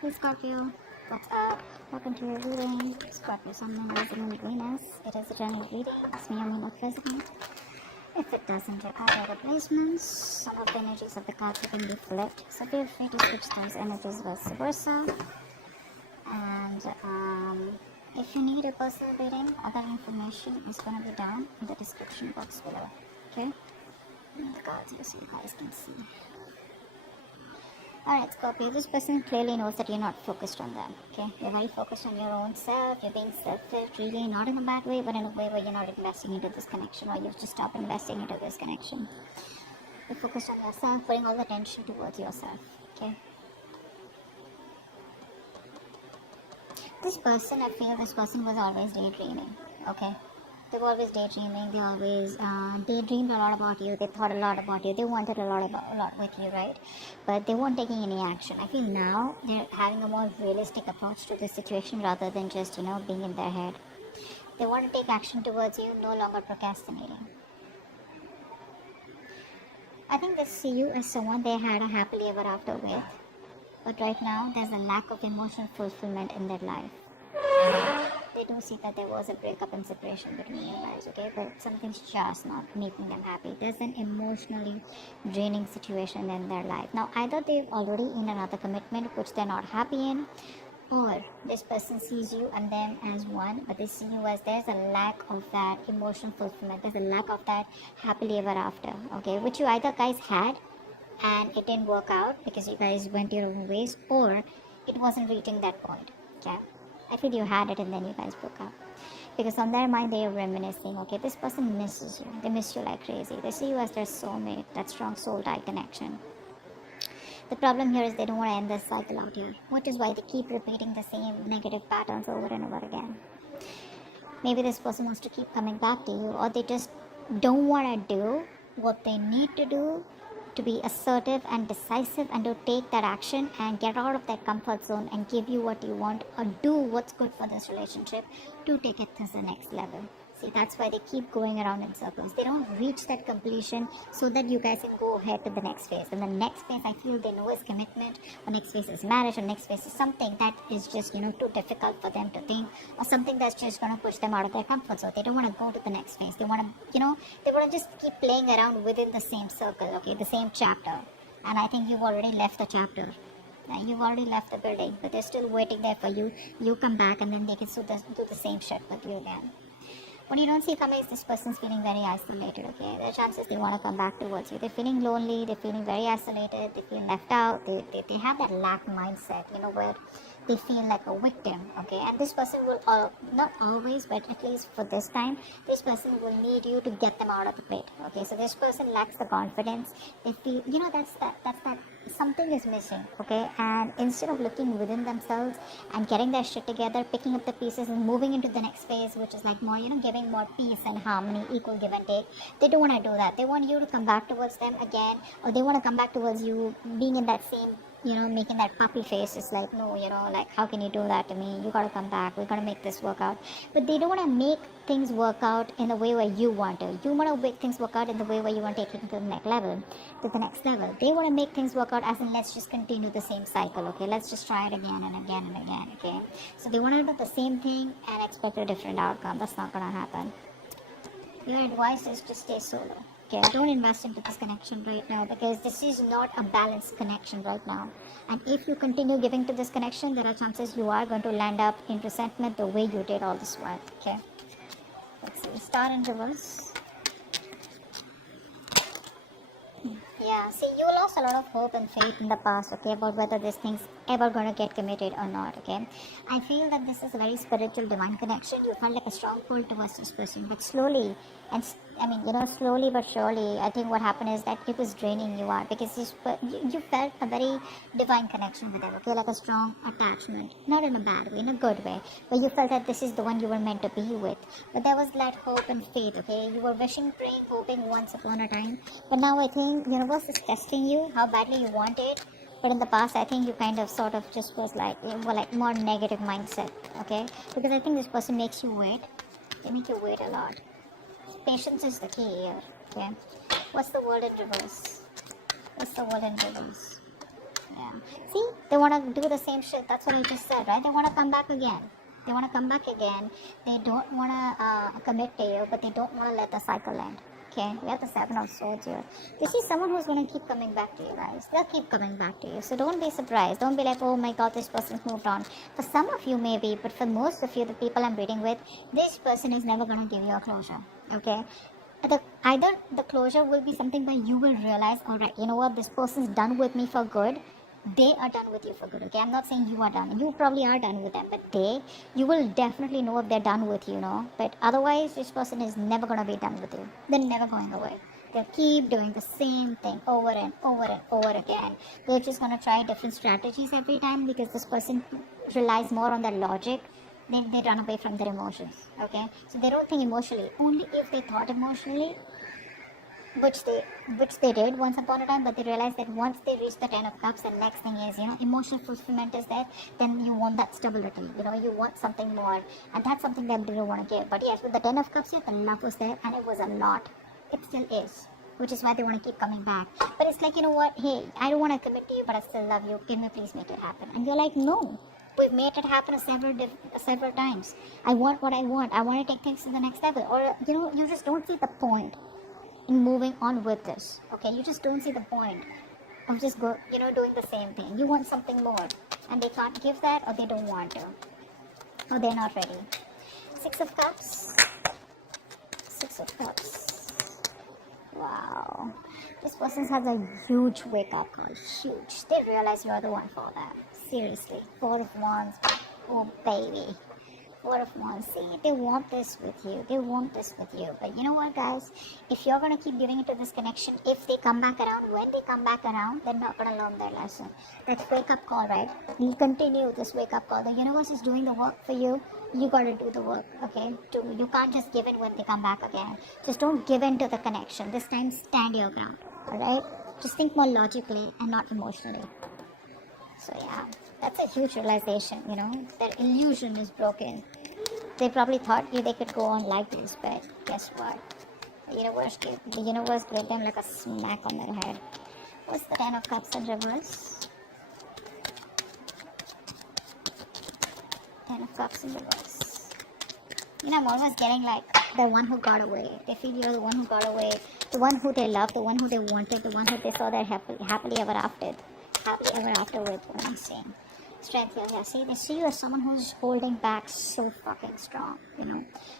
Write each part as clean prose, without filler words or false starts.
Hey Scorpio, what's up? Welcome to your reading. Scorpio, Sun, Rising, and Venus. It is a general reading. It's me, I'm not present. If it doesn't, your card replacements. Some of the energies of the cards can be flipped, so feel free to switch those energies vice versa. And if you need a personal reading, other information is going to be down in the description box below. Okay? And the cards here so you guys can see. Alright Scorpio, this person clearly knows that you're not focused on them, okay? You're very focused on your own self, you're being selfish, really not in a bad way, but in a way where you're not investing into this connection, or you've just stopped investing into this connection. You're focused on yourself, putting all the attention towards yourself, okay? This person, I feel this person was always daydreaming, okay? They were always daydreaming, they always daydreamed a lot about you, they thought a lot about you, they wanted a lot with you, right? But they weren't taking any action. I feel now they're having a more realistic approach to the situation rather than just, being in their head. They want to take action towards you, no longer procrastinating. I think they see you as someone they had a happily ever after with. But right now, there's a lack of emotional fulfillment in their life. They do see that there was a breakup and separation between you guys, okay? But something's just not making them happy. There's an emotionally draining situation in their life. Now, either they're already in another commitment which they're not happy in, or this person sees you and them as one, but they see you as there's a lack of that emotional fulfillment. There's a lack of that happily ever after, okay? Which you either guys had and it didn't work out because you guys went your own ways, or it wasn't reaching that point, okay? I feel you had it and then you guys broke up. Because on their mind they are reminiscing, okay, this person misses you. They miss you like crazy. They see you as their soulmate, that strong soul tie connection. The problem here is they don't want to end this cycle out here, which is why they keep repeating the same negative patterns over and over again. Maybe this person wants to keep coming back to you, or they just don't want to do what they need to do to be assertive and decisive and to take that action and get out of that comfort zone and give you what you want or do what's good for this relationship to take it to the next level. See, that's why they keep going around in circles. They don't reach that completion so that you guys can go ahead to the next phase. And the next phase, I feel they know is commitment, or next phase is marriage, or next phase is something that is just, too difficult for them to think, or something that's just going to push them out of their comfort zone. They don't want to go to the next phase. They want to, they want to just keep playing around within the same circle, okay, the same chapter. And I think you've already left the chapter. You've already left the building, but they're still waiting there for you. You come back and then they can do the same shit with you again. What you don't see coming is this person's feeling very isolated, okay? There are chances they want to come back towards you. They're feeling lonely, they're feeling very isolated, they feel left out, they have that lack mindset, where they feel like a victim, okay? And this person will, not always, but at least for this time, this person will need you to get them out of the pit, okay? So this person lacks the confidence. They feel, that's that something is missing, okay? And instead of looking within themselves and getting their shit together, picking up the pieces and moving into the next phase, which is like more, giving more peace and harmony, equal give and take, they don't want to do that. They want you to come back towards them again, or they want to come back towards you being in that same, making that puppy face. It's like, no, like, how can you do that to me? You gotta come back. We gotta make this work out. But they don't want to make things work out in the way where you want to. You want to make things work out in the way where you want to take it to the next level. They want to make things work out as in, let's just continue the same cycle, okay? Let's just try it again and again and again, okay? So they want to do the same thing and expect a different outcome. That's not gonna happen. Your advice is to stay solo. Okay, don't invest into this connection right now, because this is not a balanced connection right now. And if you continue giving to this connection, there are chances you are going to land up in resentment the way you did all this while. Okay, let's see. Star in reverse. Yeah, see, you lost a lot of hope and faith in the past, okay, about whether this thing's ever gonna get committed or not, okay? I feel that this is a very spiritual, divine connection. You felt like a strong pull towards this person, but slowly, and slowly but surely, I think what happened is that it was draining you out, because you felt a very divine connection with them, okay, like a strong attachment, not in a bad way, in a good way, but you felt that this is the one you were meant to be with. But there was that hope and faith, okay? You were wishing, praying, hoping once upon a time, but now I think universe is testing you, how badly you want it. But in the past, I think you kind of sort of just was like, more negative mindset, okay? Because I think this person makes you wait. They make you wait a lot. Patience is the key here, okay? What's the word in reverse? Yeah. See, they want to do the same shit. That's what I just said, right? They want to come back again. They want to come back again. They don't want to commit to you, but they don't want to let the cycle end. Okay, we have the Seven of Swords here. This is someone who's going to keep coming back to you guys. They'll keep coming back to you. So don't be surprised. Don't be like, oh my god, this person's moved on. For some of you maybe, but for most of you, the people I'm reading with, this person is never going to give you a closure. Okay? Either the closure will be something where you will realize, alright, you know what, this person's done with me for good. They are done with you for good, okay? I'm not saying you are done. You probably are done with them, but you will definitely know if they're done with you, know? But otherwise, this person is never going to be done with you. They're never going away. They'll keep doing the same thing over and over and over again. They're just going to try different strategies every time because this person relies more on their logic. Then they run away from their emotions, okay? So they don't think emotionally. Only if they thought emotionally, which they did once upon a time, but they realized that once they reach the 10 of cups, the next thing is, emotional fulfillment is there, then you want that stability, you want something more, and that's something that they don't want to give. But yes, with the 10 of cups here, the love was there, and it was a lot. It still is, which is why they want to keep coming back. But it's like, you know what, hey, I don't want to commit to you, but I still love you, can you please make it happen? And you're like, no, we've made it happen several times. I want what I want to take things to the next level. Or, you just don't see the point in moving on with this, okay? You just don't see the point of just doing the same thing. You want something more, and they can't give that, or they don't want to, or they're not ready. 6 of Cups. 6 of Cups. Wow. This person has a huge wake-up call. Huge. They realize you're the one for them. Seriously. 4 of Wands. Oh, baby. 4 of Wands. See, they want this with you. They want this with you. But you know what, guys? If you're going to keep giving into this connection, if they come back around, when they come back around, they're not going to learn their lesson. That wake-up call, right? You continue this wake-up call. The universe is doing the work for you. You got to do the work, okay? You can't just give in when they come back again. Just don't give in to the connection. This time, stand your ground, alright? Just think more logically and not emotionally. So yeah, that's a huge realization, Their illusion is broken. They probably thought they could go on like this, but guess what? The universe gave them like a smack on their head. What's the 10 of Cups in reverse? 10 of Cups in reverse. I'm always getting like the one who got away. They feel you're the one who got away, the one who they loved, the one who they wanted, the one who they saw their happily ever after. Happily ever after with what I'm saying. Strength here, yeah. See, they see you as someone who's holding back so fucking strong,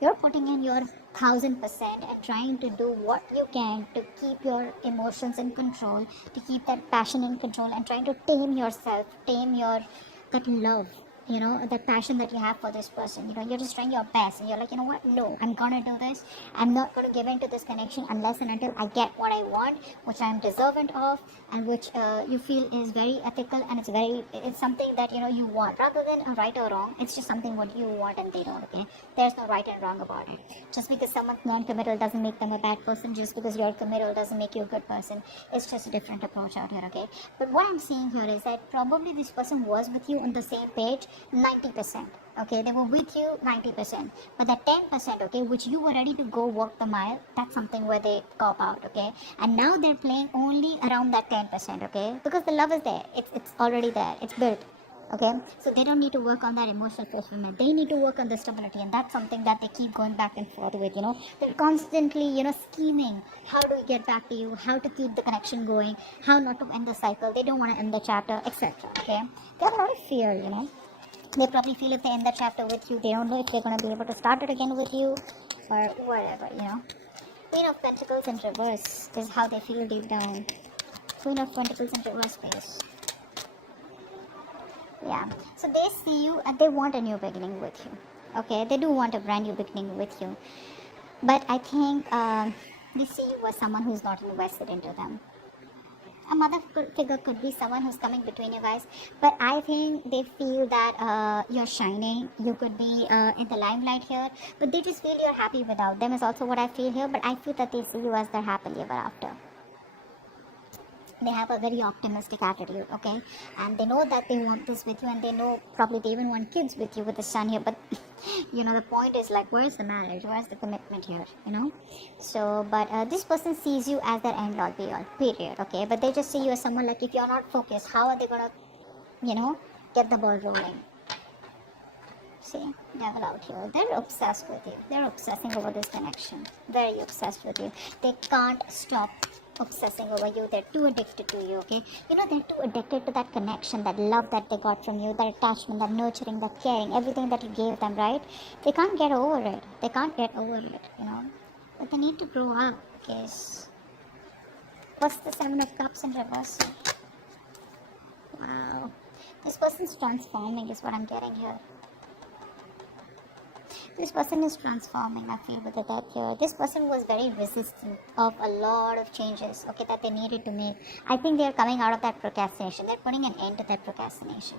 You're putting in your 1000% and trying to do what you can to keep your emotions in control, to keep that passion in control, and trying to tame yourself, that love, that passion that you have for this person. You're just trying your best, and you're like, you know what, no, I'm gonna do this. I'm not gonna give in to this connection unless and until I get what I want, which I'm deserving of, and which you feel is very ethical, and it's something that you want, rather than a right or wrong. It's just something what you want and they don't, okay? There's no right and wrong about it. Just because someone's non-committal doesn't make them a bad person. Just because you're committal doesn't make you a good person. It's just a different approach out here, okay? But what I'm seeing here is that probably this person was with you on the same page 90%, okay? They were with you 90%, but that 10%, okay, which you were ready to go walk the mile, that's something where they cop out, okay? And now they're playing only around that 10%, okay? Because the love is there. It's already there. It's built, okay? So they don't need to work on that emotional fulfillment. They need to work on the stability, and that's something that they keep going back and forth with, They're constantly, scheming how to get back to you, how to keep the connection going, how not to end the cycle. They don't want to end the chapter, etc., okay? They have a lot of fear, They probably feel if they end the chapter with you, they don't know if they're going to be able to start it again with you, or whatever, Queen of Pentacles in reverse is how they feel deep down. Queen of Pentacles in reverse, please. Yeah, so they see you and they want a new beginning with you, okay? They do want a brand new beginning with you, but I think they see you as someone who's not invested into them. A mother figure could be someone who's coming between you guys, but I think they feel that you're shining. You could be in the limelight here, but they just feel you're happy without them is also what I feel here. But I feel that they see you as their happily ever after. They have a very optimistic attitude, okay, and they know that they want this with you, and they know probably they even want kids with you with the sun here. But the point is, like, where's the marriage, where's the commitment here, so but this person sees you as their end all be all, period, okay, but they just see you as someone, like, if you're not focused, how are they gonna get the ball rolling? See, devil out here. They're obsessed with you. They're obsessing over this connection. Very obsessed with you. They can't stop obsessing over you. They're too addicted to you, okay? They're too addicted to that connection, that love that they got from you, that attachment, that nurturing, that caring, everything that you gave them, right? They can't get over it. They can't get over it, But they need to grow up, because what's the Seven of Cups in reverse? Wow. This person's transforming is what I'm getting here. This person is transforming, I feel, with the death here. This person was very resistant of a lot of changes, okay, that they needed to make. I think they're coming out of that procrastination. They're putting an end to that procrastination.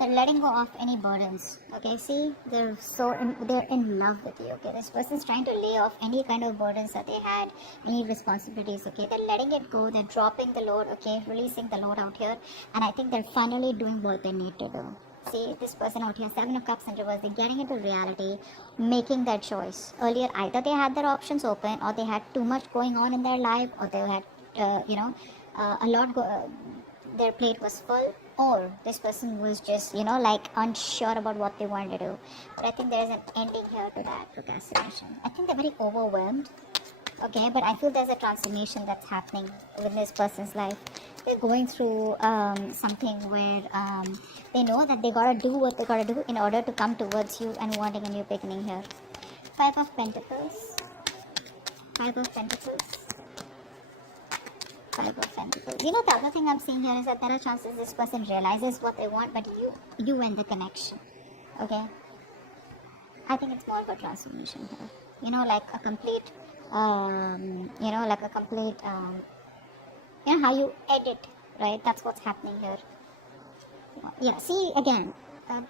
They're letting go of any burdens, okay? See, they're in love with you, okay? This person's trying to lay off any kind of burdens that they had, any responsibilities, okay? They're letting it go. They're dropping the load, okay? Releasing the load out here. And I think they're finally doing what they need to do. See, this person out here, Seven of Cups in reverse, they're getting into reality, making that choice. Earlier, either they had their options open, or they had too much going on in their life, or they had, a lot their plate was full, or this person was just unsure about what they wanted to do. But I think there's an ending here to that procrastination. I think they're very overwhelmed, okay, but I feel there's a transformation that's happening within this person's life. They're going through something where they know that they gotta do what they gotta do in order to come towards you and wanting a new beginning here. Five of Pentacles. Five of Pentacles. Five of Pentacles. The other thing I'm seeing here is that there are chances this person realizes what they want, but you end the connection. Okay? I think it's more of a transformation here. Like a complete, how you edit, right? That's what's happening here. Yeah, see, again,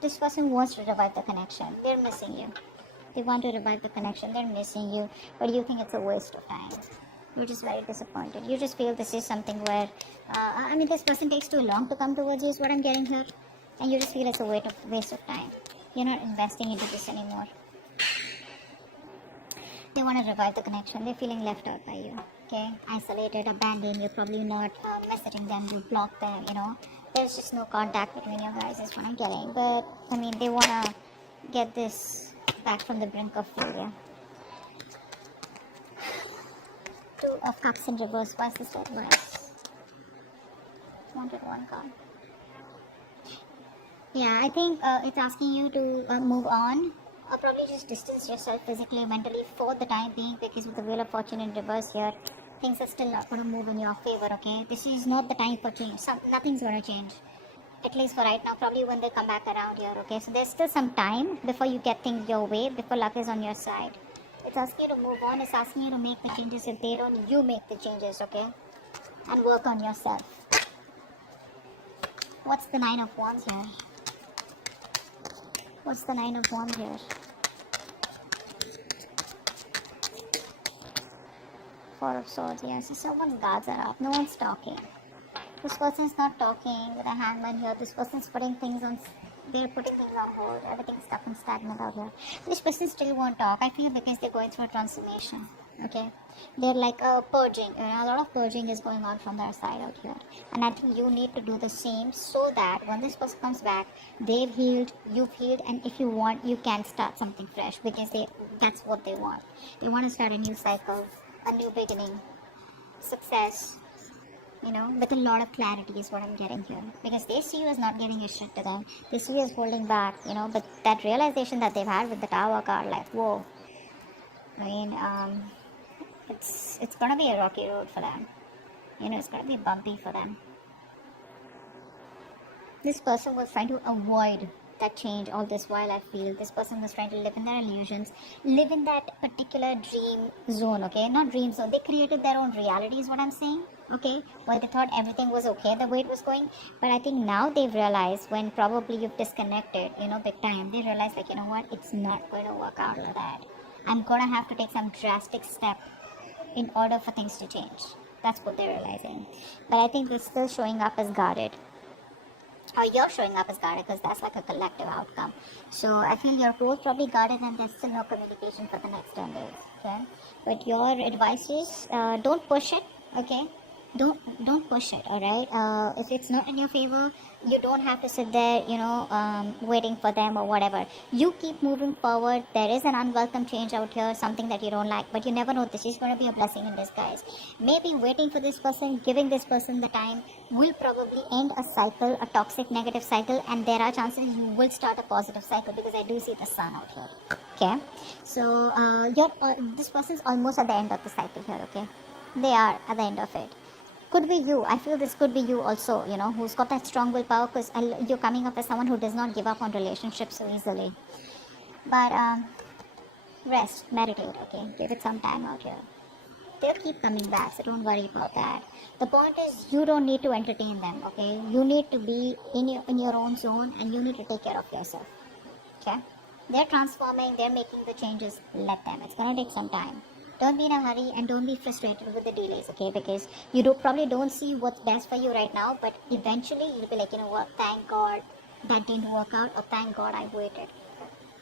this person wants to revive the connection. They're missing you. They want to revive the connection. They're missing you, but you think it's a waste of time. You're just very disappointed. You just feel this is something where, this person takes too long to come towards you is what I'm getting here. And you just feel it's a waste of time. You're not investing into this anymore. They want to revive the connection. They're feeling left out by you. Okay? Isolated, abandoned. You're probably not messaging them. You block them, There's just no contact between you guys is what I'm getting. But, they want to get this back from the brink of failure. Two of Cups in reverse. Why is this reverse? Wanted one card. Yeah, I think it's asking you to move on, or probably just distance yourself physically, mentally for the time being, because with the Wheel of Fortune in reverse here, things are still not going to move in your favor, okay? This is not the time for change. Nothing's going to change. At least for right now, probably when they come back around here, okay? So there's still some time before you get things your way, before luck is on your side. It's asking you to move on. It's asking you to make the changes. If they don't, you make the changes, okay? And work on yourself. What's the Nine of Wands here? What's the Nine of Wands here? Four of Swords, yes. So someone's guards are up. No one's talking. This person's not talking with a hangman here. This person's putting things on... They're putting things on hold. Everything's stuck and stagnant out here. This person still won't talk. I feel because they're going through a transformation. Okay? They're like purging. A lot of purging is going on from their side out here. And I think you need to do the same so that when this person comes back, they've healed, you've healed, and if you want, you can start something fresh because that's what they want. They want to start a new cycle, a new beginning, success. With a lot of clarity is what I'm getting here. Because they see you as not giving a shit to them. They see you as holding back, but that realization that they've had with the Tower card, like, whoa. It's gonna be a rocky road for them. It's gonna be bumpy for them. This person was trying to avoid that change all this while. I feel this person was trying to live in their illusions, live in that particular dream zone, okay? Not dream zone. They created their own reality is what I'm saying. Okay, well, they thought everything was okay the way it was going, but I think now they've realized when probably you've disconnected, big time, they realize, like, what, it's not going to work out like that. I'm going to have to take some drastic step in order for things to change. That's what they're realizing. But I think they're still showing up as guarded. Or you're showing up as guarded, because that's like a collective outcome. So I feel you're both probably guarded and there's still no communication for the next 10 days. Okay? But your advice is don't push it, okay? Don't push it, alright? If it's not in your favor, you don't have to sit there, waiting for them or whatever. You keep moving forward. There is an unwelcome change out here, something that you don't like, but you never know, this is going to be a blessing in disguise. Maybe waiting for this person, giving this person the time, will probably end a cycle, a toxic negative cycle, and there are chances you will start a positive cycle, because I do see the sun out here. Okay, so this person's almost at the end of the cycle here. Okay, they are at the end of it. Could be you. I feel this could be you also, who's got that strong willpower, because you're coming up as someone who does not give up on relationships so easily. But rest, meditate, okay? Give it some time out here. They'll keep coming back, so don't worry about that. The point is, you don't need to entertain them, okay? You need to be in your own zone, and you need to take care of yourself, okay? They're transforming, they're making the changes. Let them. It's gonna take some time. Don't be in a hurry, and don't be frustrated with the delays, okay? Because you probably don't see what's best for you right now, but eventually you'll be like, you know what, thank God that didn't work out, or thank God I waited,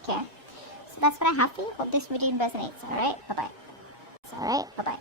okay? So that's what I have for you. Hope this video resonates, alright? Bye-bye. Alright, bye-bye.